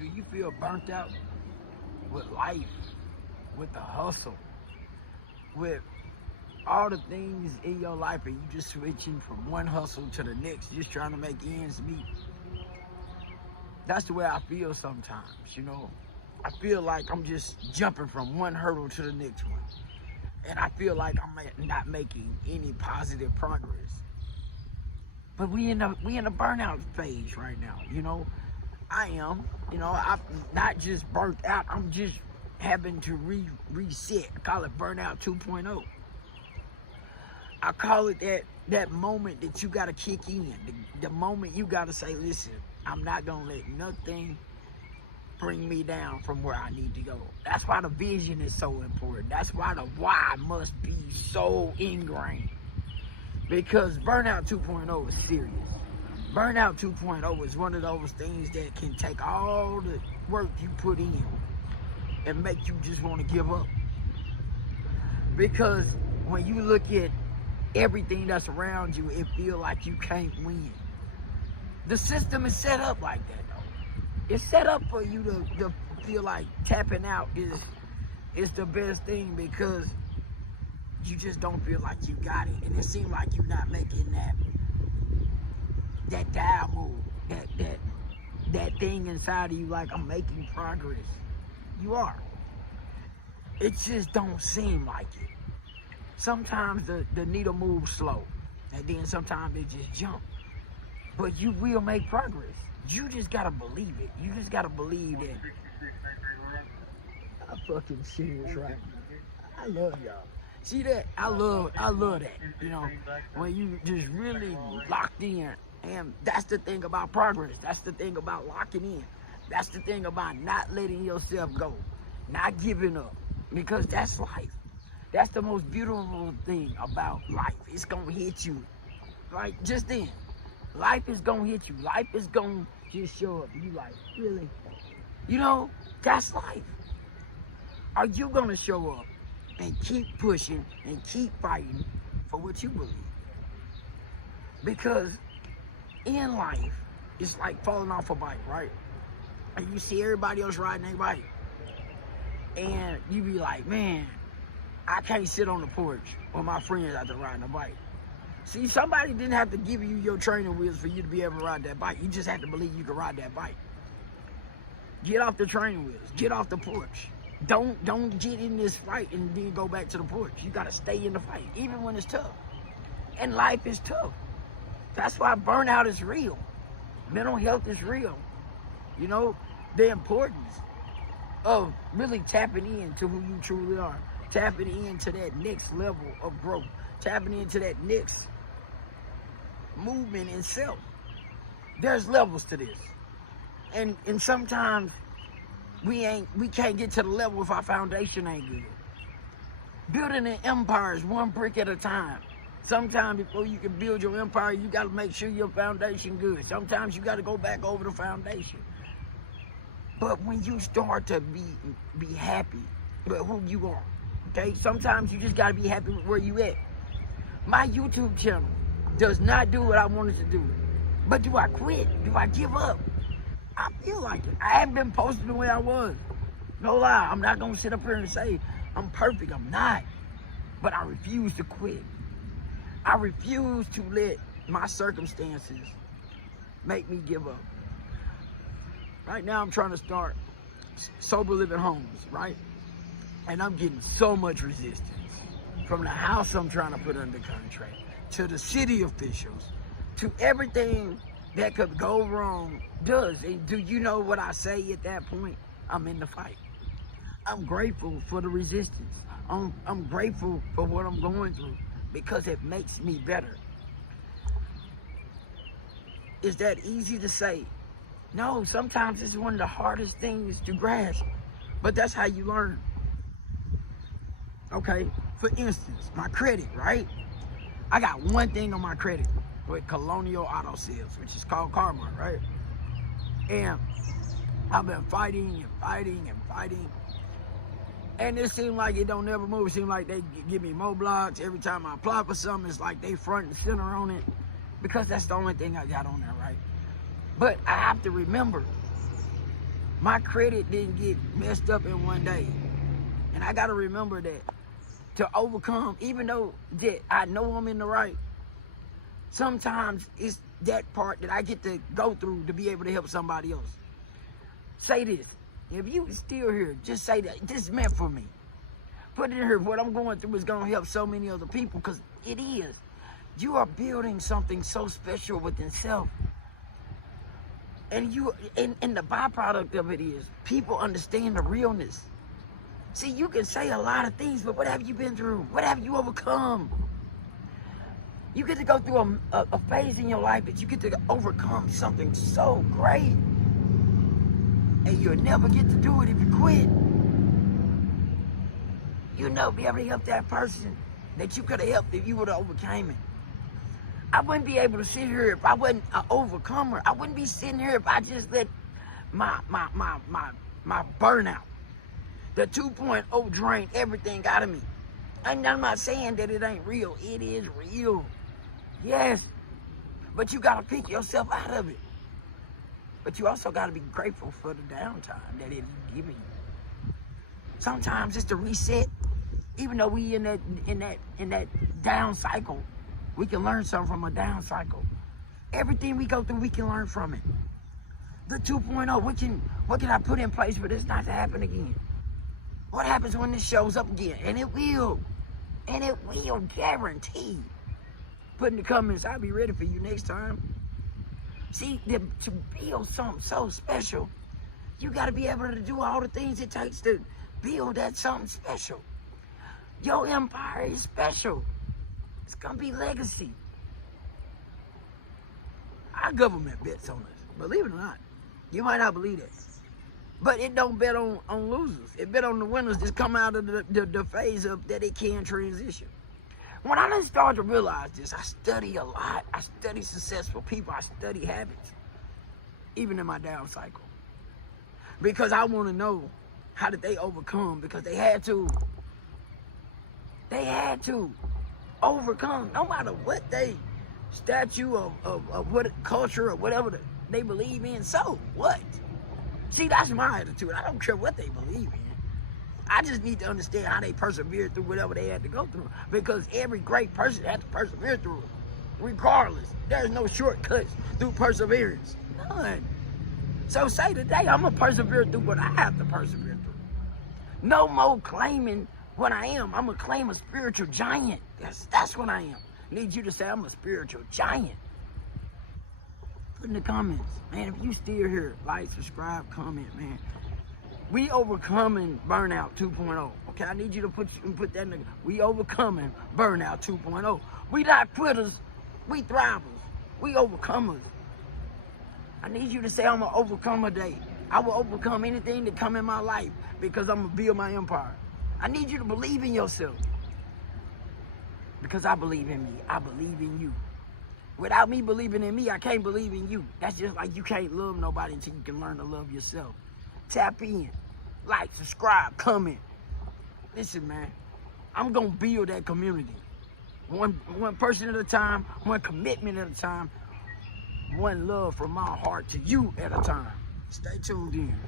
Do you feel burnt out with life, with the hustle, with all the things in your life, and you just switching from one hustle to the next, just trying to make ends meet? That's the way I feel sometimes, you know. I feel like I'm just jumping from one hurdle to the next one. And I feel like I'm not making any positive progress. But we in a burnout phase right now, you know. I am, you know, I'm not just burnt out, I'm just having to reset. I call it burnout 2.0. I call it that moment that you gotta kick in, the moment you gotta say, listen, I'm not gonna let nothing bring me down from where I need to go. That's why the vision is so important. That's why the why must be so ingrained. Because burnout 2.0 is serious. Burnout 2.0 is one of those things that can take all the work you put in and make you just want to give up. Because when you look at everything that's around you, it feels like you can't win. The system is set up like that, though. It's set up for you to feel like tapping out is the best thing, because you just don't feel like you got it. And it seems like you're not making that dial move, that thing inside of you, like, I'm making progress. You are. It just don't seem like it. Sometimes the needle moves slow, and then sometimes it just jump. But you will make progress. You just gotta believe it. You just gotta believe that. I'm fucking serious, right? I love y'all. See that? I love that. You know, when you just really locked in. And that's the thing about progress. That's the thing about locking in. That's the thing about not letting yourself go, not giving up, because that's life. That's the most beautiful thing about life. It's gonna hit you, right? Just then. Life is gonna hit you. Life is gonna just show up. You like, really? You know, that's life. Are you gonna show up and keep pushing and keep fighting for what you believe? Because in life, it's like falling off a bike, right? And you see everybody else riding their bike, and you be like, man, I can't sit on the porch with my friends out there riding a bike. See, somebody didn't have to give you your training wheels for you to be able to ride that bike. You just have to believe you can ride that bike. Get off the training wheels. Get off the porch. Don't get in this fight and then go back to the porch. You got to stay in the fight, even when it's tough. And life is tough. That's why burnout is real. Mental health is real. You know, the importance of really tapping into who you truly are. Tapping into that next level of growth. Tapping into that next movement in self. There's levels to this. And sometimes we can't get to the level if our foundation ain't good. Building an empire is one brick at a time. Sometimes before you can build your empire, you got to make sure your foundation good. Sometimes you got to go back over the foundation. But when you start to be happy with who you are, okay? Sometimes you just got to be happy with where you at. My YouTube channel does not do what I wanted to do. But do I quit? Do I give up? I feel like it. I haven't been posting the way I was. No lie. I'm not going to sit up here and say I'm perfect. I'm not. But I refuse to quit. I refuse to let my circumstances make me give up. Right now, I'm trying to start sober living homes, right? And I'm getting so much resistance. From the house I'm trying to put under contract, to the city officials, to everything that could go wrong does. And do you know what I say at that point? I'm in the fight. I'm grateful for the resistance. I'm grateful for what I'm going through, because it makes me better. Is that easy to say? No, sometimes it's one of the hardest things to grasp, but that's how you learn. Okay, for instance, my credit, right? I got one thing on my credit with Colonial Auto Sales, which is called Carmart, right? And I've been fighting and fighting and fighting. And it seemed like it don't never move. It seemed like they give me more blocks. Every time I apply for something, it's like they front and center on it, because that's the only thing I got on there, right? But I have to remember, My credit didn't get messed up in one day. And I got to remember that to overcome, even though that I know I'm in the right, sometimes it's that part that I get to go through to be able to help somebody else. Say this. If you still here, just say that this is meant for me. Put it in here. What I'm going through is going to help so many other people, because it is. You are building something so special within self. And the byproduct of it is people understand the realness. See, you can say a lot of things, but what have you been through? What have you overcome? You get to go through a phase in your life that you get to overcome something so great. And you'll never get to do it if you quit. You'll never be able to help that person that you could have helped if you would have overcame it. I wouldn't be able to sit here if I wasn't an overcomer. I wouldn't be sitting here if I just let my burnout, the 2.0 drain everything out of me. And I'm not saying that it ain't real. It is real. Yes. But you got to pick yourself out of it. But you also got to be grateful for the downtime that it is giving you. Sometimes it's the reset. Even though we in that down cycle, we can learn something from a down cycle. Everything we go through, we can learn from it. The 2.0, what can I put in place for this not to happen again? What happens when this shows up again? And it will. And it will, guarantee. Put in the comments, I'll be ready for you next time. See, to build something so special, you got to be able to do all the things it takes to build that something special. Your empire is special. It's going to be legacy. Our government bets on us, believe it or not. You might not believe it. But it don't bet on losers. It bet on the winners that's come out of the phase of that it can transition. When I done started to realize this, I study a lot. I study successful people. I study habits, even in my down cycle. Because I want to know, how did they overcome? Because they had to. They had to overcome, no matter what they statue of what culture or whatever they believe in. So what? See, that's my attitude. I don't care what they believe in. I just need to understand how they persevered through whatever they had to go through. Because every great person had to persevere through it. Regardless. There's no shortcuts through perseverance. None. So say today, I'm going to persevere through what I have to persevere through. No more claiming what I am. I'm going to claim a spiritual giant. That's what I am. Need you to say I'm a spiritual giant. Put in the comments. Man, if you still here, like, subscribe, comment, man. We overcoming burnout 2.0. Okay, I need you to put that in the, we overcoming burnout 2.0. We not quitters, we thrivers, we overcomers. I need you to say I'm an overcomer today. I will overcome anything that come in my life because I'm gonna build my empire. I need you to believe in yourself. Because I believe in me, I believe in you. Without me believing in me, I can't believe in you. That's just like you can't love nobody until you can learn to love yourself. Tap in, like, subscribe, comment. Listen, man, I'm gonna build that community. One person at a time, one commitment at a time, one love from my heart to you at a time. Stay tuned in.